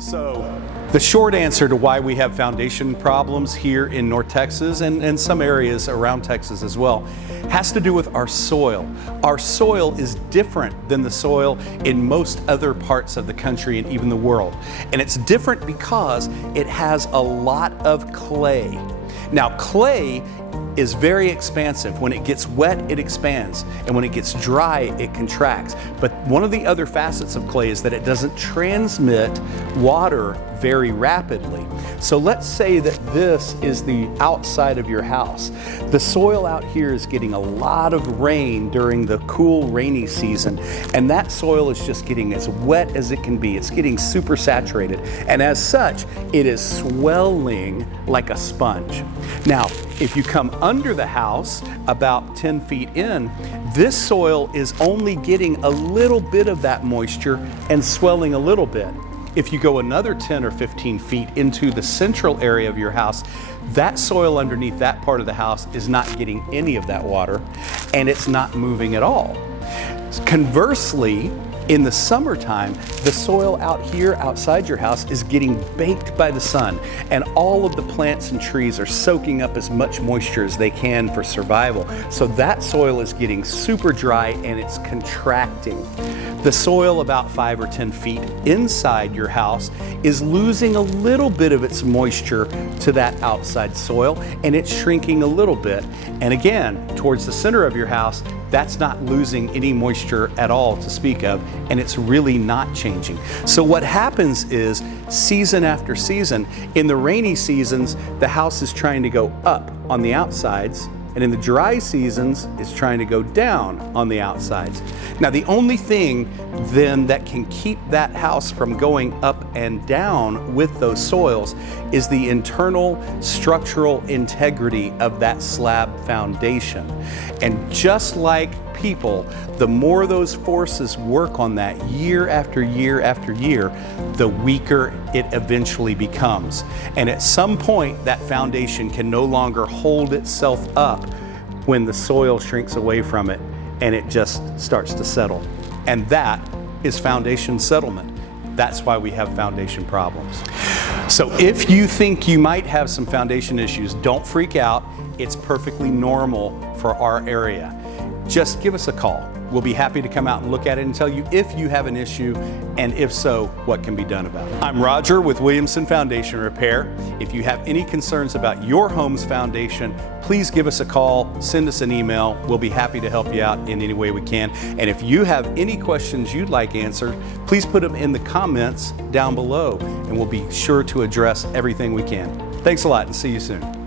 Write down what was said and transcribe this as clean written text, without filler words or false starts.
So the short answer to why we have foundation problems here in North Texas and some areas around Texas as well has to do with our soil. Our soil is different than the soil in most other parts of the country and even the world. And it's different because it has a lot of clay. Now, clay is very expansive. When it gets wet, it expands, and when it gets dry, it contracts. But one of the other facets of clay is that it doesn't transmit water very rapidly. So let's say that this is the outside of your house. The soil out here is getting a lot of rain during the cool, rainy season, and that soil is just getting as wet as it can be. It's getting super saturated, and as such, it is swelling like a sponge. Now, if you come under the house about 10 feet in, this soil is only getting a little bit of that moisture and swelling a little bit. If you go another 10 or 15 feet into the central area of your house, that soil underneath that part of the house is not getting any of that water, and it's not moving at all. Conversely, in the summertime, the soil out here outside your house is getting baked by the sun, and all of the plants and trees are soaking up as much moisture as they can for survival. So that soil is getting super dry and it's contracting. The soil about 5 or 10 feet inside your house is losing a little bit of its moisture to that outside soil, and it's shrinking a little bit. And again, towards the center of your house, that's not losing any moisture at all to speak of, and it's really not changing. So what happens is, season after season, in the rainy seasons, the house is trying to go up on the outsides, and in the dry seasons, it's trying to go down on the outsides. Now, the only thing then that can keep that house from going up and down with those soils is the internal structural integrity of that slab foundation. And just like people, the more those forces work on that year after year after year, the weaker it eventually becomes. And at some point, that foundation can no longer hold itself up when the soil shrinks away from it and it just starts to settle. And that is foundation settlement. That's why we have foundation problems. So if you think you might have some foundation issues, don't freak out. It's perfectly normal for our area. Just give us a call. We'll be happy to come out and look at it and tell you if you have an issue, and if so, what can be done about it. I'm Roger with Williamson Foundation Repair. If you have any concerns about your home's foundation, please give us a call, send us an email. We'll be happy to help you out in any way we can. And if you have any questions you'd like answered, please put them in the comments down below, and we'll be sure to address everything we can. Thanks a lot, and see you soon.